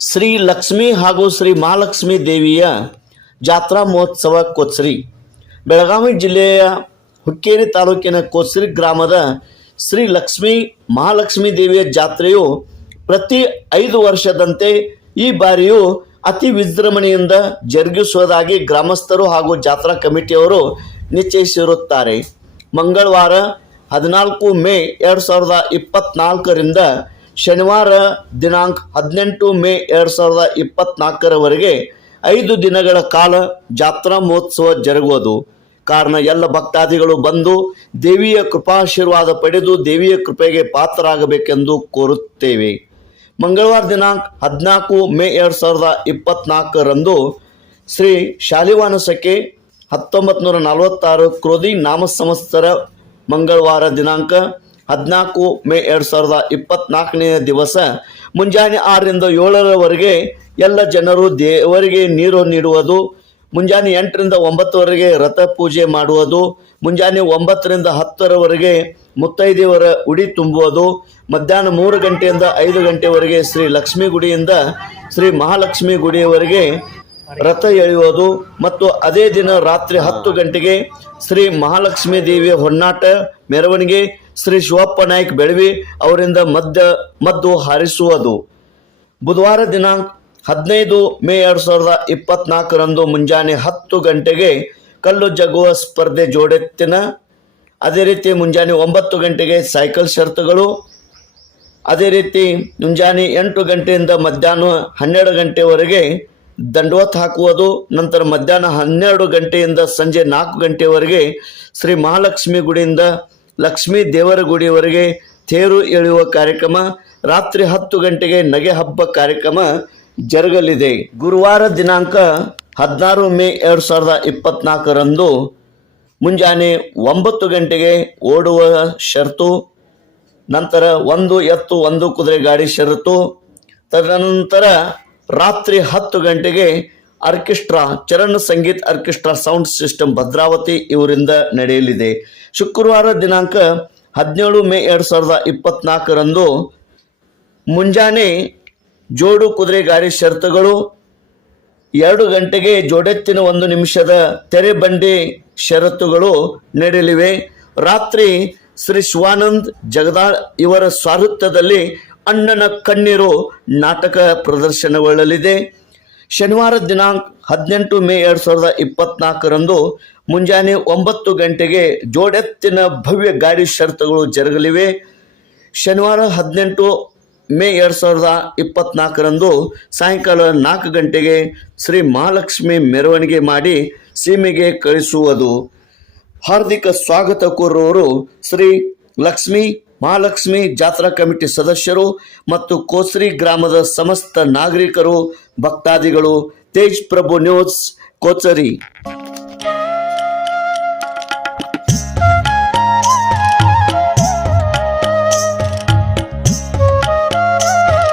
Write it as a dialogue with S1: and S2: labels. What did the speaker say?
S1: ಶ್ರೀ ಲಕ್ಷ್ಮಿ ಹಾಗೂ ಶ್ರೀ ಮಹಾಲಕ್ಷ್ಮಿ ದೇವಿಯ ಜಾತ್ರಾ ಮಹೋತ್ಸವ ಕೊಚ್ರಿ ಬೆಳಗಾವಿ ಜಿಲ್ಲೆಯ ಹುಕ್ಕೇರಿ ತಾಲೂಕಿನ ಕೊಚ್ರಿ ಗ್ರಾಮದ ಶ್ರೀ ಲಕ್ಷ್ಮಿ ಮಹಾಲಕ್ಷ್ಮಿ ದೇವಿಯ ಜಾತ್ರೆಯು ಪ್ರತಿ ಐದು ವರ್ಷದಂತೆ ಈ ಬಾರಿಯೂ ಅತಿ ವಿಜೃಂಭಣೆಯಿಂದ ಜರುಗಿಸುವುದಾಗಿ ಗ್ರಾಮಸ್ಥರು ಹಾಗೂ ಜಾತ್ರಾ ಕಮಿಟಿಯವರು ನಿಶ್ಚಯಿಸಿರುತ್ತಾರೆ. ಮಂಗಳವಾರ ಹದಿನಾಲ್ಕು ಮೇ ಎರಡು ಸಾವಿರದ ಇಪ್ಪತ್ನಾಲ್ಕರಿಂದ ಶನಿವಾರ ದಿನಾಂಕ ಹದಿನೆಂಟು ಮೇ ಎರಡು ಸಾವಿರದ ಇಪ್ಪತ್ನಾಲ್ಕರವರೆಗೆ ಐದು ದಿನಗಳ ಕಾಲ ಜಾತ್ರಾ ಮಹೋತ್ಸವ ಜರುಗುವುದು. ಕಾರಣ ಎಲ್ಲ ಭಕ್ತಾದಿಗಳು ಬಂದು ದೇವಿಯ ಕೃಪಾಶೀರ್ವಾದ ಪಡೆದು ದೇವಿಯ ಕೃಪೆಗೆ ಪಾತ್ರರಾಗಬೇಕೆಂದು ಕೋರುತ್ತೇವೆ. ಮಂಗಳವಾರ ದಿನಾಂಕ ಹದಿನಾಲ್ಕು ಮೇ ಎರಡು ಸಾವಿರದ ಇಪ್ಪತ್ನಾಲ್ಕರಂದು ಶ್ರೀ ಶಾಲಿವಾನ ಸಖೆ ಹತ್ತೊಂಬತ್ತು ನೂರ ನಲವತ್ತಾರು ಕ್ರೋಧಿ ನಾಮ ಸಂವತ್ಸರ ಮಂಗಳವಾರ ದಿನಾಂಕ ಹದಿನಾಲ್ಕು ಮೇ ಎರಡು ಸಾವಿರದ ಇಪ್ಪತ್ನಾಲ್ಕನೇ ದಿವಸ ಮುಂಜಾನೆ ಆರರಿಂದ ಏಳರವರೆಗೆ ಎಲ್ಲ ಜನರು ದೇವರಿಗೆ ನೀರು ನೀಡುವುದು. ಮುಂಜಾನೆ ಎಂಟರಿಂದ ಒಂಬತ್ತುವರೆಗೆ ರಥ ಪೂಜೆ ಮಾಡುವುದು. ಮುಂಜಾನೆ ಒಂಬತ್ತರಿಂದ ಹತ್ತರವರೆಗೆ ಮುತ್ತೈದೆಯವರ ಉಡಿ ತುಂಬುವುದು. ಮಧ್ಯಾಹ್ನ ಮೂರು ಗಂಟೆಯಿಂದ ಐದು ಗಂಟೆವರೆಗೆ ಶ್ರೀ ಲಕ್ಷ್ಮೀ ಗುಡಿಯಿಂದ ಶ್ರೀ ಮಹಾಲಕ್ಷ್ಮಿ ಗುಡಿಯವರೆಗೆ ರಥ ಎಳೆಯುವುದು. ಮತ್ತು ಅದೇ ದಿನ ರಾತ್ರಿ ಹತ್ತು ಗಂಟೆಗೆ ಶ್ರೀ ಮಹಾಲಕ್ಷ್ಮೀ ದೇವಿಯ ಹೊನ್ನಾಟ ಮೆರವಣಿಗೆ ಶ್ರೀ ಶಿವಪ್ಪ ನಾಯ್ಕ ಬೆಳವಿ ಅವರಿಂದ ಮದ್ಯ ಮದ್ದು ಹಾರಿಸುವುದು ಬುಧವಾರ ದಿನಾಂಕ ಹದಿನೈದು ಮೇ ಎರಡು ಸಾವಿರದ ಇಪ್ಪತ್ನಾಲ್ಕರಂದು ಮುಂಜಾನೆ ಹತ್ತು ಗಂಟೆಗೆ ಕಲ್ಲು ಜಗುವ ಸ್ಪರ್ಧೆ ಜೋಡೆತ್ತಿನ, ಅದೇ ರೀತಿ ಮುಂಜಾನೆ ಒಂಬತ್ತು ಗಂಟೆಗೆ ಸೈಕಲ್ ಶರ್ತುಗಳು ಅದೇ ರೀತಿ ಮುಂಜಾನೆ ಎಂಟು ಗಂಟೆಯಿಂದ ಮಧ್ಯಾಹ್ನ ಹನ್ನೆರಡು ಗಂಟೆವರೆಗೆ ದಂಡವತ್ ಹಾಕುವುದು, ನಂತರ ಮಧ್ಯಾಹ್ನ ಹನ್ನೆರಡು ಗಂಟೆಯಿಂದ ಸಂಜೆ ನಾಲ್ಕು ಗಂಟೆವರೆಗೆ ಶ್ರೀ ಮಹಾಲಕ್ಷ್ಮಿ ಗುಡಿಯಿಂದ ಲಕ್ಷ್ಮೀ ದೇವರ ಗುಡಿಯವರೆಗೆ ತೇರು ಎಳೆಯುವ ಕಾರ್ಯಕ್ರಮ, ರಾತ್ರಿ ಹತ್ತು ಗಂಟೆಗೆ ನಗೆ ಹಬ್ಬ ಕಾರ್ಯಕ್ರಮ ಜರುಗಲಿದೆ. ಗುರುವಾರ ದಿನಾಂಕ ಹದಿನಾರು ಮೇ ಎರಡು ಸಾವಿರದ ಇಪ್ಪತ್ನಾಲ್ಕರಂದು ಮುಂಜಾನೆ ಒಂಬತ್ತು ಗಂಟೆಗೆ ಓಡುವ ಷರತ್ತು ನಂತರ ಒಂದು ಎತ್ತು, ಒಂದು ಕುದುರೆ ಗಾಡಿ ಷರತ್ತು ತದನಂತರ ರಾತ್ರಿ ಹತ್ತು ಗಂಟೆಗೆ orchestra, Charan Sangeet orchestra sound system Bhadravati ಇವರಿಂದ ನಡೆಯಲಿದೆ. ಶುಕ್ರವಾರ ದಿನಾಂಕ ಹದಿನೇಳು ಮೇ ಎರಡು ಸಾವಿರದ ಇಪ್ಪತ್ನಾಲ್ಕರಂದು ಮುಂಜಾನೆ ಜೋಡು ಕುದುರೆ ಗಾರಿ ಷರತ್ತುಗಳು ಎರಡು ಗಂಟೆಗೆ ಜೋಡೆತ್ತಿನ ಒಂದು ನಿಮಿಷದ ತೆರೆಬಂಡಿ ಷರತ್ತುಗಳು ನಡೆಯಲಿವೆ. ರಾತ್ರಿ ಶ್ರೀ ಶಿವಾನಂದ್ ಜಗದಾಳ್ ಇವರ ಸಾರಥ್ಯದಲ್ಲಿ ಅಣ್ಣನ ಕಣ್ಣೀರು ನಾಟಕ ಪ್ರದರ್ಶನಗೊಳ್ಳಲಿದೆ. ಶನಿವಾರ ದಿನಾಂಕ ಹದಿನೆಂಟು ಮೇ ಎರಡು ಸಾವಿರದ ಇಪ್ಪತ್ನಾಲ್ಕರಂದು ಮುಂಜಾನೆ ಒಂಬತ್ತು ಗಂಟೆಗೆ ಜೋಡೆತ್ತಿನ ಭವ್ಯ ಗಾಡಿ ಷರತ್ತುಗಳು ಜರುಗಲಿವೆ. ಶನಿವಾರ ಹದಿನೆಂಟು ಮೇ ಎರಡು ಸಾವಿರದ ಇಪ್ಪತ್ನಾಲ್ಕರಂದು ಸಾಯಂಕಾಲ ನಾಲ್ಕು ಗಂಟೆಗೆ ಶ್ರೀ ಮಹಾಲಕ್ಷ್ಮಿ ಮೆರವಣಿಗೆ ಮಾಡಿ ಸೀಮೆಗೆ ಕಳಿಸುವುದು. ಹಾರ್ದಿಕ ಸ್ವಾಗತ ಕೋರುವವರು ಶ್ರೀ ಲಕ್ಷ್ಮಿ, ಮಹಾಲಕ್ಷ್ಮಿ ಜಾತ್ರಾ ಕಮಿಟಿ ಸದಸ್ಯರು ಮತ್ತು ಕೋಸ್ರಿ ಗ್ರಾಮದ ಸಮಸ್ತ ನಾಗರಿಕರು ಭಕ್ತಾದಿಗಳು ತೇಜ್ ಪ್ರಭು ನ್ಯೂಸ್ ಕೋಚರಿ.